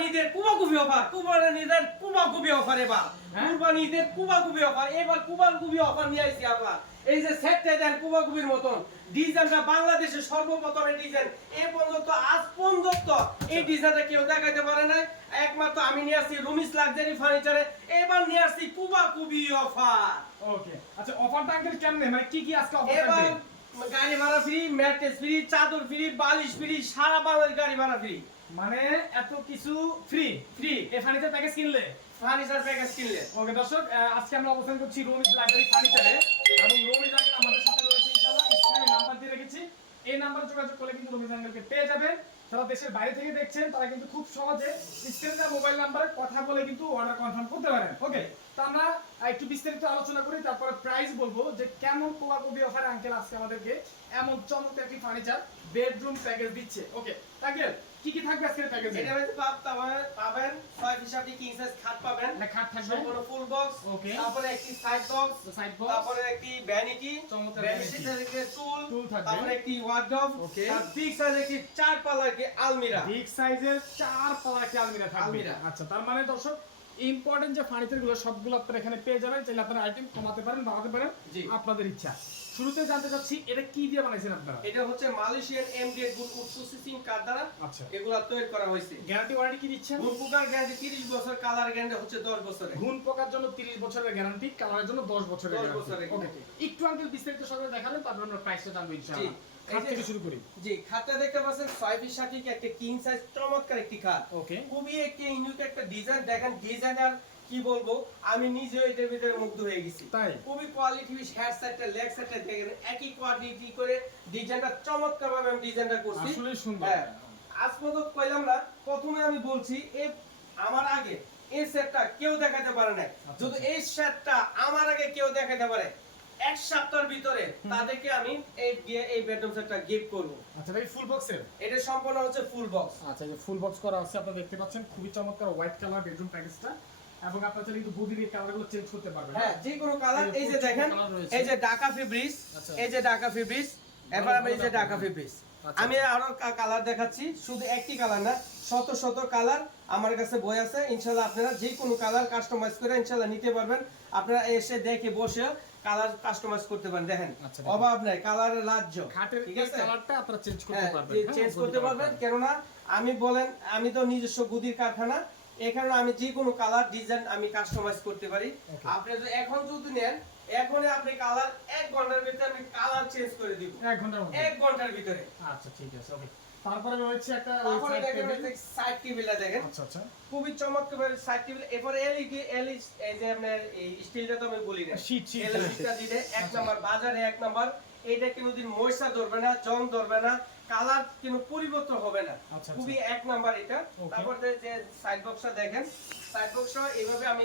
কুরবানিদের কুবাকুবি offer কুরবানিদের কুবাকুবি offer এবার। হ্যাঁ? কুরবানিদের কুবাকুবি offer এবার কুবাকুবি অফার নিয়ে আইছি আমরা। এই যে সেটটা দেন কুবাকুবির মতন ডিজাইনটা বাংলাদেশের সর্বপ্রথম এই ডিজাইন। এ পর্যন্ত আজ পর্যন্ত এই ডিজাইনটা কেউ দেখাইতে পারে না একমাত্র আমি নিয়ে আসছি রুমিস লাক্সারি ফার্নিচারে। এবার নিয়ে আসছি কুবাকুবি অফার। ওকে আচ্ছা অফারটা আঙ্কেল কেমনে? মানে কি কি আজকে অফার এবার গাড়ি ভাড়া ফ্রি ম্যাট্রেস ফ্রি চাদর ফ্রি বালিশ ফ্রি সারা বাংলাদেশ গাড়ি ভাড়া ফ্রি মানে এত কিছু ফ্রি ফ্রি এই ফার্নিচার প্যাকেজ কিনলে? ফার্নিচার প্যাকেজ কিনলে। ওকে দর্শক আজকে আমরা অবস্থান করছি রোমিজ লাইব্রেরি ফার্নিচারে এবং রোমিজ আঙ্কেল আমাদের সাথে রয়েছে ইনশাআল্লাহ। স্ক্রিনে নাম্বার দিয়ে রেখেছি। এই নাম্বার যোগাযোগ করলে কিন্তু রোমিজ আঙ্কেলকে পেয়ে যাবেন। যারা দেশের বাইরে থেকে দেখছেন, তারা কিন্তু খুব সহজে স্ক্রিনে মোবাইল নাম্বারে কথা বলে কিন্তু অর্ডার কনফার্ম করতে পারেন। ওকে তো আমরা একটু বিস্তারিত আলোচনা করি তারপরে প্রাইস বলব যে কেমন অফার আঙ্কেল আজকে আমাদেরকে? এমন চমৎকার একটি ফার্নিচার বেডরুম প্যাকেজ দিচ্ছে। ওকে আঙ্কেল কি কি থাকবে আজকের প্যাকেজে এটা পাবেন হিসাবে কিং সাইজ খাট পাবেন। একটা খাট থাকবে? Full box Okay. তারপরে একটি সাইড বক্স সাইড বক্স তারপরে একটি ভ্যানিটি চমৎকার ভ্যানিটি থেকে টুল টুল থাকবে। তারপরে একটি ওয়ার্ডরোব Okay. আর বিগ সাইজ একটি চার পাল্লা একটি আলমিরা। বিগ সাইজের চার একটি আলমিরা থাকবে। আলমিরা। আচ্ছা তার মানে দর্শক ইম্পর্টেন্ট যে ফার্নিচারগুলো সবগুলো আপনারা এখানে পেয়ে যাবেন চাইলে আপনারা আইটেম কমাতে পারেন বাড়াতে পারেন জি। আপনাদের ইচ্ছা। শুরুতে জানতে চাচ্ছি এটা কি দিয়ে বানাইছেন আপনারা? এটা হচ্ছে মালয়েশিয়ান এমডিএ গুড প্রসেসিং কার দ্বারা আচ্ছা। এগুলা তৈরি করা হয়েছে। গ্যারান্টি ওয়ারেন্টি কি দিচ্ছেন? গুনপুকার গ্যারান্টি 30 বছর কালার গ্যারান্টি হচ্ছে 10 বছরের। ঘুন পোকার জন্য 30 বছরের গ্যারান্টি কালারের জন্য 10 বছরের গ্যারান্টি ওকে একটু আঙ্কেল বিস্তারিত সহকারে দেখাবেন তারপর আমরা প্রাইসটা জানব ইনশাআল্লাহ। খাট থেকে শুরু করি। জি খাটটা দেখতে পাচ্ছেন 5 ফিট সাটিক একটা কিং সাইজ চমৎকার একটি খাট ওকে খুবই একটি ইউনিক একটা ডিজাইন দেখেন ডিজাইনার কি বলব আমি এটার ভিতরে মুগ্ধ হয়ে গেছি। তাই? খুবই কোয়ালিটি হেয়ার সেটটা লেগ সেটটা দেখেন একই কোয়ালিটি করে ডিজাইনটা চমৎকার ভাবে আমি ডিজাইনটা করছি। আসলেই সুন্দর। হ্যাঁ আজ পর্যন্ত কইলাম না প্রথমে আমি বলছি এই আমার আগে এই সেটটা কেউ দেখাতে পারে না আচ্ছা, যদি আচ্ছা। এই সেটটা আমার আগে কেউ দেখাতে পারে এক সপ্তাহের ভিতরে তাদেরকে আমি এই এই বেডরুম সেটটা গিফট করব। আচ্ছা ভাই ফুল বক্সের এটা সম্পূর্ণ হচ্ছে ফুল বক্স আচ্ছা এই ফুল বক্স করা আছে আপনারা দেখতে পাচ্ছেন খুবই চমৎকার হোয়াইট কালার বেডরুম প্যাকেজটা এবং আপনারা চাইলে কিন্তু কালারগুলো চেঞ্জ করতে পারবেন। হ্যাঁ যে কোনো কালার এই এই যে দেখেন এই যে ঢাকা ফেব্রিক্স আচ্ছা। এই যে ঢাকা ফেব্রিক্স এবার আমি এই যে ঢাকা ফেব্রিক্স আচ্ছা। আমি আরও কালার দেখাচ্ছি শুধু একটি কালার না শত শত কালার আমার কাছে বই আছে। ইনশাল্লাহ আপনারা যে কোনো কালার কাস্টমাইজ করে ইনশাল্লাহ নিতে পারবেন। আপনারা এসে দেখে বসে কালার কাস্টমাইজ করতে পারেন দেখেন। আচ্ছা, অভাব নাই কালারের রাজ্য ঠিক আছে? কালারটা আপনারা চেঞ্জ করতে হ্যাঁ, পারবেন হ্যাঁ, চেঞ্জ করতে পারবেন কেননা আমি বলেন আমি তো নিজস্ব গুদির কারখানা এখানে আমি যে কোনো কালার ডিজাইন আমি কাস্টমাইজ করতে পারি। আপনি যদি এখন যদি নেন এখনই আপনি কালার এক ঘণ্টার ভিতরে আমি কালার চেঞ্জ করে দিব। এক ঘণ্টার এক ঘণ্টার ভিতরে। আচ্ছা ঠিক আছে ওকে তারপরে রয়েছে একটা তারপরে দেখেন। সাইড টেবিলটা দেখেন। আচ্ছা আচ্ছা। খুবই চমৎকার সাইড টেবিল এরপরে এলইডি এলই এই যে আপনার এই স্টিলটা তো আমি বলি না। Sheet, sheet, এলইডিটা দিলে এক আচ্ছা। নাম্বার বাজারে এক নাম্বার। এইটা কোনোদিন ময়সা ধরবে না জং ধরবে না কালার কোনো পরিবর্তন হবে না। আচ্ছা, খুবই এক নাম্বার এটা। তারপর যে- সাইড বক্সটা দেখেন সাইড বক্সটা এইভাবে আমি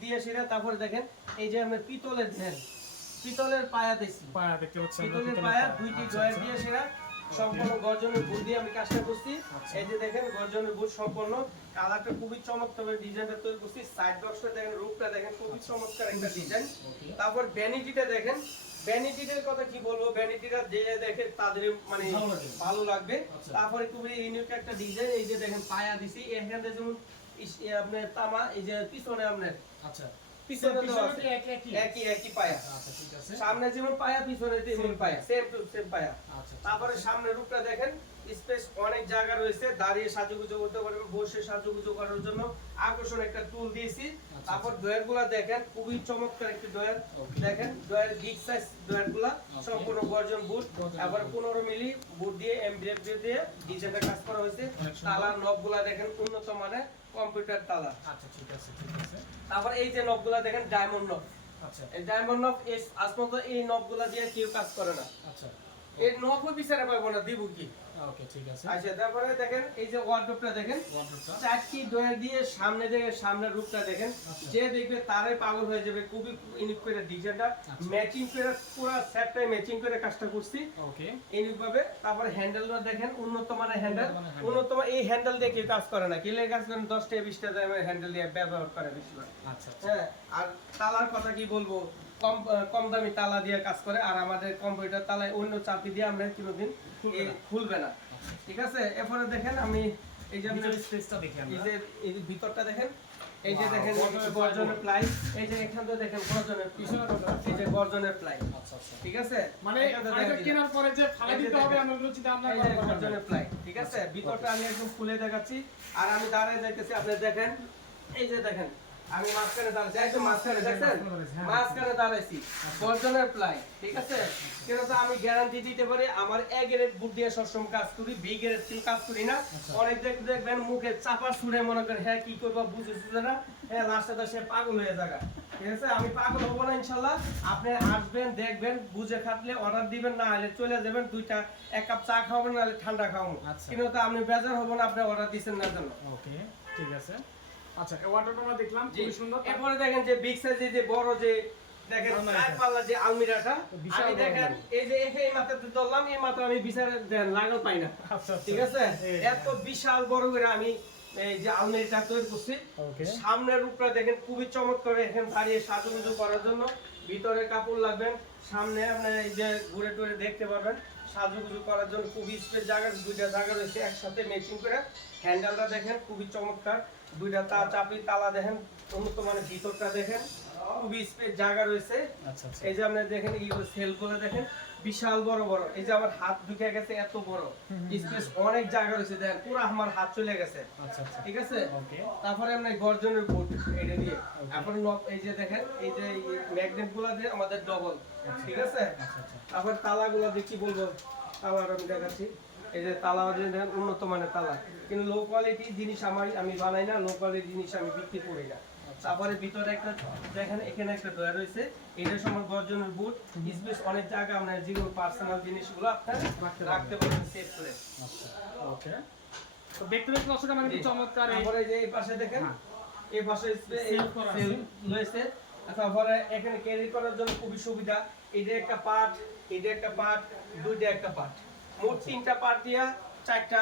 দিয়ে সেটা তারপরে দেখেন এই যে আমরা পিতলের দেন পিতলের পায়া দিছি পায়া দেখতে পাচ্ছি আমরা পিতলের পায়া। দুইটি আচ্ছা, জয়ের আচ্ছা। দিয়ে সেরা সম্পূর্ণ গর্জনের বুট দিয়ে আমি কাজটা করছি। আচ্ছা। এই যে দেখেন গর্জনের বুট সম্পূর্ণ। কালারটা খুবই চমৎকার ডিজাইনটা তৈরি করছি। সাইড বক্সটা দেখেন রূপটা দেখেন খুবই চমৎকার একটা ডিজাইন। তারপর ভ্যানিটিটা দেখেন। ভ্যানিটিটার কথা কি বলব? ভ্যানিটিটা যে দেখে তাদের মানে ভালো লাগবে। ভালো লাগবে। আচ্ছা। তারপরে খুবই ইউনিক একটা ডিজাইন। এই যে দেখেন পায়া দিছি। এখানে যেমন আপনার তামা এই যে পিছনে আপনার আচ্ছা। পিছনে দেওয়া আছে। একই একই? পায়া আচ্ছা ঠিক আছে সামনে যেমন পায়া পিছনে তেমন পায়া সেম টু সেম পায়া আচ্ছা তারপরে। সামনে রূপটা দেখেন স্পেস অনেক জায়গা রয়েছে দাঁড়িয়ে সাজুগুজু করতে পারবেন বসে সাজুগুজু করার জন্য আকর্ষণ একটা টুল দিয়েছি। আচ্ছা, তারপর আচ্ছা। ডয়ারগুলা দেখেন খুবই চমৎকার একটি ডয়ার দেখেন ডয়ার বিগ সাইজ ডয়ারগুলা সম্পূর্ণ গর্জন বুট আবার। পনেরো মিলি বুট দিয়ে এমডিএফ দিয়ে ডিজাইনটা কাজ করা হয়েছে। তালার নবগুলা দেখেন উন্নত মানের কম্পিউটার তালা। আচ্ছা ঠিক আছে ঠিক আছে। তারপর এই যে নবগুলা দেখেন ডায়মন্ড নব আচ্ছা। এই ডায়মন্ড নব আজ পর্যন্ত এই নবগুলা দিয়ে কেউ কাজ করে না। আচ্ছা। এই নবও বিচারে পাবো না দিব কি? ওকে ঠিক আছে। আচ্ছা তারপরে দেখেন এই যে ওয়ার্ডরোবটা দেখেন ওয়ার্ডরোবটা চারটি দিয়ে সামনে দেখে সামনের রূপটা দেখেন আচ্ছা। যে দেখবে তারে পাগল হয়ে যাবে খুবই ইউনিক করে ডিজাইনটা আচ্ছা। ম্যাচিং করে পুরো সেটটাই ম্যাচিং করে কাজটা করছি। ওকে। ইউনিক ভাবে তারপরে হ্যান্ডেলটা দেখেন উন্নত মানের হ্যান্ডেল উন্নত এই হ্যান্ডেল দিয়ে কেউ কাজ করে না কিলের কাজ করেন দশটা বিশটা দামের হ্যান্ডেল দিয়ে ব্যবহার করে বেশিরভাগ। আচ্ছা আচ্ছা। হ্যাঁ আর তালার কথা কি বলব? কম কম দামি তালা দিয়ে কাজ করে আর আমাদের কম্পিউটার তালায় অন্য চাপি দিয়ে আমরা কোনোদিন খুলবে না। ঠিক আছে? এরপরে দেখেন আমি এই যে আপনার স্পেসটা দেখি এই যে এই ভিতরটা দেখেন এই যে দেখেন গর্জনের প্লাই এই যে এখান দেখেন গর্জনের পিছনে এই যে গর্জনের প্লাই আচ্ছা আচ্ছা। ঠিক আছে? মানে দেখেন। কেনার পরে যে ফালা দিতে হবে দেখেন। আমরা রুচিতে আমরা গর্জনের প্লাই ঠিক আছে? ভিতরটা আমি একদম খুলে দেখাচ্ছি। আর আমি দাঁড়ায় যাইতেছি আপনি দেখেন এই যে দেখেন আমি মাঝখানে দাঁড়াইছি একদম মাঝখানে দেখছেন? হ্যাঁ। মাঝখানে দাঁড়াইছি। গর্জনের প্লাই ঠিক আছে? কেন তো আমি গ্যারান্টি দিতে পারি আমার এ গ্রেড বুট দিয়ে সবসময় কাজ করি বি গ্রেড কাজ করি না। আচ্ছা। অনেক দেখ দেখবেন মুখে চাপা সুরে মনে করেন হ্যাঁ কি করব বুঝে সুঝে না। হ্যাঁ লাস্টে তো সে পাগল হয়ে যাবে। ঠিক আছে? আমি পাগল হব না ইনশাল্লাহ। আপনি আসবেন দেখবেন বুঝে খাটলে অর্ডার দিবেন না হলে চলে যাবেন দুইটা এক কাপ চা খাওয়াবেন নাহলে ঠান্ডা খাওয়াবো আচ্ছা। কিন্তু তো আপনি বেজার হব না আপনি অর্ডার দিচ্ছেন না জন্য। ওকে ঠিক আছে। আচ্ছা দেখলাম। খুবই সুন্দর। এরপরে দেখেন যে বিগ সাইজের যে বড় যে দেখেন চার পাল্লা যে আলমিরাটা আমি দেখেন এই যে এই মাথাতে ধরলাম এই মাত্র আমি বিচারে লাগাল পাই না। ঠিক আছে? এত বিশাল বড় করে আমি এই যে আলমারিটা তৈরি করছি। সামনের রূপটা দেখেন খুবই চমৎকার এখানে দাঁড়িয়ে সাজুগুজু করার জন্য। ভিতরে কাপড় লাগবেন সামনে আপনি এই যে ঘুরে টুরে দেখতে পারবেন। সাজুগুজু করার জন্য খুবই স্পেস জায়গা দুইটা জায়গা রয়েছে একসাথে ম্যাচিং করে। হ্যান্ডেলটা দেখেন খুবই চমৎকার। দুইটা তা চাপি তালা দেখেন উন্নত মানে ভিতরটা দেখেন খুবই স্পেস জায়গা রয়েছে। আচ্ছা আচ্ছা। এই যে আপনি দেখেন সেল করে দেখেন বিশাল বড় বড়। এই যে আমার হাত ঢুকে গেছে এত বড়। স্পেস অনেক জায়গা রয়েছে দেখেন পুরো আমার হাত চলে গেছে। আচ্ছা ঠিক আছে? তারপরে আমরা গর্জনের এটা দিয়ে নব এই যে দেখেন এই যে ম্যাগনেটগুলা দিয়ে আমাদের ডবল ঠিক আছে? তারপর তালা গুলা দিয়ে কি বলব? তালার আমি দেখাচ্ছি। এই যে তালা দেখেন উন্নত মানের তালা। কিন্তু লো কোয়ালিটি জিনিস আমার আমি বানাই না লো কোয়ালিটি জিনিস আমি বিক্রি করি না। তারপরে ভিতরে একটা দেখেন এখানে একটা ডয়ার রয়েছে। এটা সময় গর্জনের বুট স্পেস অনেক জায়গা আপনার যেগুলো পার্সোনাল জিনিসগুলো আপনার রাখতে রাখতে পারবেন সেভ করে। আচ্ছা। ওকে তো দেখতে দেখতে দর্শক মানে চমৎকার এই তারপরে যে এই পাশে দেখেন হ্যাঁ। এই পাশে। রয়েছে। তারপরে এখানে ক্যারি করার জন্য খুবই সুবিধা। এটা একটা পার্ট এটা একটা পার্ট দুইটা একটা পার্ট মোট তিনটা পার্ট দিয়া চারটা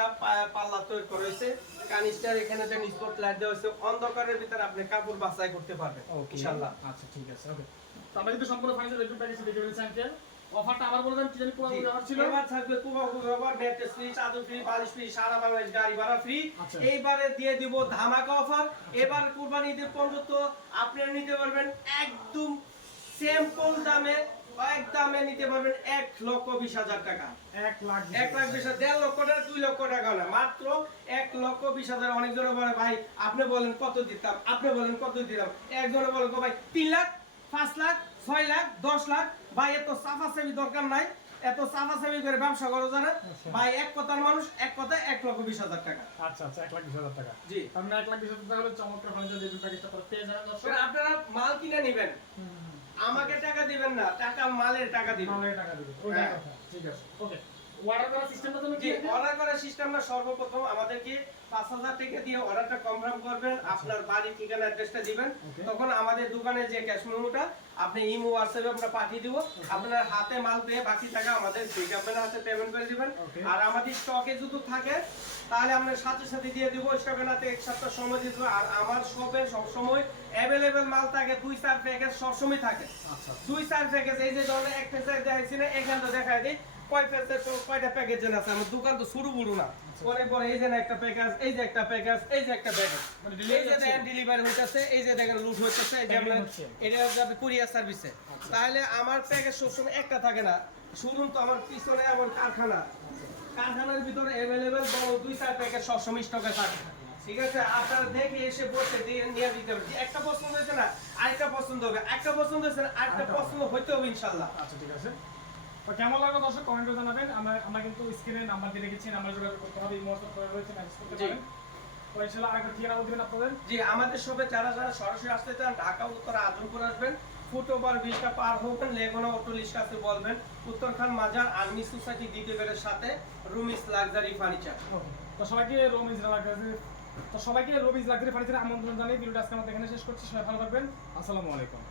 পাল্লা তৈরি করা হয়েছে। কানিস্টার এখানে যে স্পট লাইট দেওয়া হয়েছে অন্ধকারের ভিতরে আপনি কাপড় বাছাই করতে পারবেন ইনশাআল্লাহ। আচ্ছা ঠিক আছে ওকে তো আমরা কিন্তু সম্পূর্ণ ফাইনাল রেটু প্যাকেজ দেখে ফেলেছি আঙ্কেল অফারটা আবার বলে দেন কি জানি জি, অফার ছিল। এবার থাকবে কুবাকু ব্যবহার ম্যাট্রেস ফ্রি চাদর ফ্রি বালিশ ফ্রি সারা বাংলাদেশ গাড়ি ভাড়া ফ্রি। আচ্ছা। এইবারে দিয়ে দিব ধামাকা অফার। এবার কুরবানি ঈদের পর্যন্ত আপনারা নিতে পারবেন একদম সিম্পল দামে এক দামে নিতে পারবেন এক লক্ষ বিশ হাজার টাকা। এক লাখ এক লাখ বিশ দেড় লক্ষ টাকা দুই লক্ষ টাকা না মাত্র এক লক্ষ বিশ হাজার। অনেকজনে বলে ভাই আপনি বলেন কত দিতাম আপনি বলেন কত দিতাম একজনে বলেন গো ভাই তিন লাখ পাঁচ লাখ ছয় লাখ দশ লাখ ভাই এত সাফা সাফি দরকার নাই এত সাফা সাফি করে ব্যবসা করো জানা আচ্ছা। ভাই এক কথার মানুষ এক কথায় এক লক্ষ বিশ হাজার টাকা। আচ্ছা আচ্ছা এক লাখ বিশ হাজার টাকা। জি। আপনি এক লাখ বিশ হাজার টাকা হলে চমৎকার আপনারা মাল কিনে নেবেন। আমাকে টাকা দিবেন না টাকা মালের টাকা দিবেন। মালের টাকা দিবেন হ্যাঁ। কথা ঠিক আছে ওকে। অর্ডার করার সিস্টেমটা তুমি কি অর্ডার করার সিস্টেমটা সর্বপ্রথম আমাদেরকে পাঁচ হাজার টাকা দিয়ে অর্ডারটা কনফার্ম করবেন আপনার বাড়ির ঠিকানা অ্যাড্রেসটা দিবেন. তখন আমাদের দোকানে যে ক্যাশ মেমোটা আপনি ইমো হোয়াটসঅ্যাপে আমরা পাঠিয়ে দিব। আপনার হাতে মাল পেয়ে বাকি টাকা আমাদের বিজ্ঞাপনের হাতে পেমেন্ট করে দিবেন। আর আমাদের স্টকে যদি থাকে তাহলে আমরা সাথে সাথে দিয়ে দিব। স্টকে না এক সপ্তাহ সময় দিয়ে দেবো। আর আমার শপে সবসময় অ্যাভেলেবেল মাল থাকে দুই চার প্যাকেজ সবসময় থাকে। আচ্ছা। দুই চার প্যাকেজ এই যে ধরনের এক প্যাকেজ দেখাইছি না এখানে তো দেখাই দিই। কয় প্যাকেজ কয়টা প্যাকেজ আছে? আমার দোকান তো শুরু বুড়ু না। পরে পরে এই যে একটা প্যাকেজ এই যে একটা প্যাকেজ এই যে একটা প্যাকেজ মানে এই যে দেখেন ডেলিভারি হইতাছে এই যে দেখেন লুট হইতাছে এই যে আমরা এটা যাবে কুরিয়ার সার্ভিসে তাহলে আমার প্যাকেজ সবসময় একটা থাকে না। তো আমার পিছনে আমার কারখানা। কারখানার ভিতরে অ্যাভেলেবেল বড় দুই চার প্যাকেট সবসময় স্টকে থাকে। ঠিক আছে? আপনারা দেখে এসে বসে দিয়ে নিয়ে দিতে হবে। একটা পছন্দ হয়েছে না আরেকটা পছন্দ হবে। একটা পছন্দ হয়েছে না আরেকটা আরেকটা পছন্দ। হইতে হবে ইনশাল্লাহ। আচ্ছা ঠিক আছে। তো কেমন লাগল দর্শক? কমেন্টে জানাবেন। আমরা আমরা কিন্তু স্ক্রিনে নাম্বার দিয়ে রেখেছি নাম্বার যোগাযোগ করতে হবে ইমো হোয়াটসঅ্যাপ করে রয়েছে মেসেজ করতে পারেন। জি আমাদের সবে যারা যারা সরাসরি আসতে চান ঢাকা উত্তর আজমপুর আসবেন। ফুট ওভার ব্রিজটা পার হবেন লেগুনা অটো কাছে বলবেন। উত্তরখান মাজার আর্মি সোসাইটি দ্বিতীয় গেটের সাথে রুমিস লাক্সারি ফার্নিচার। তো সবাইকে রোমিজ লাক্সারি তো সবাইকে রোমিজ লাক্সারি ফার্নিচার আমন্ত্রণ জানিয়ে ভিডিওটা আজকে আমরা এখানে শেষ করছি। সবাই ভালো থাকবেন। আসসালামু আলাইকুম।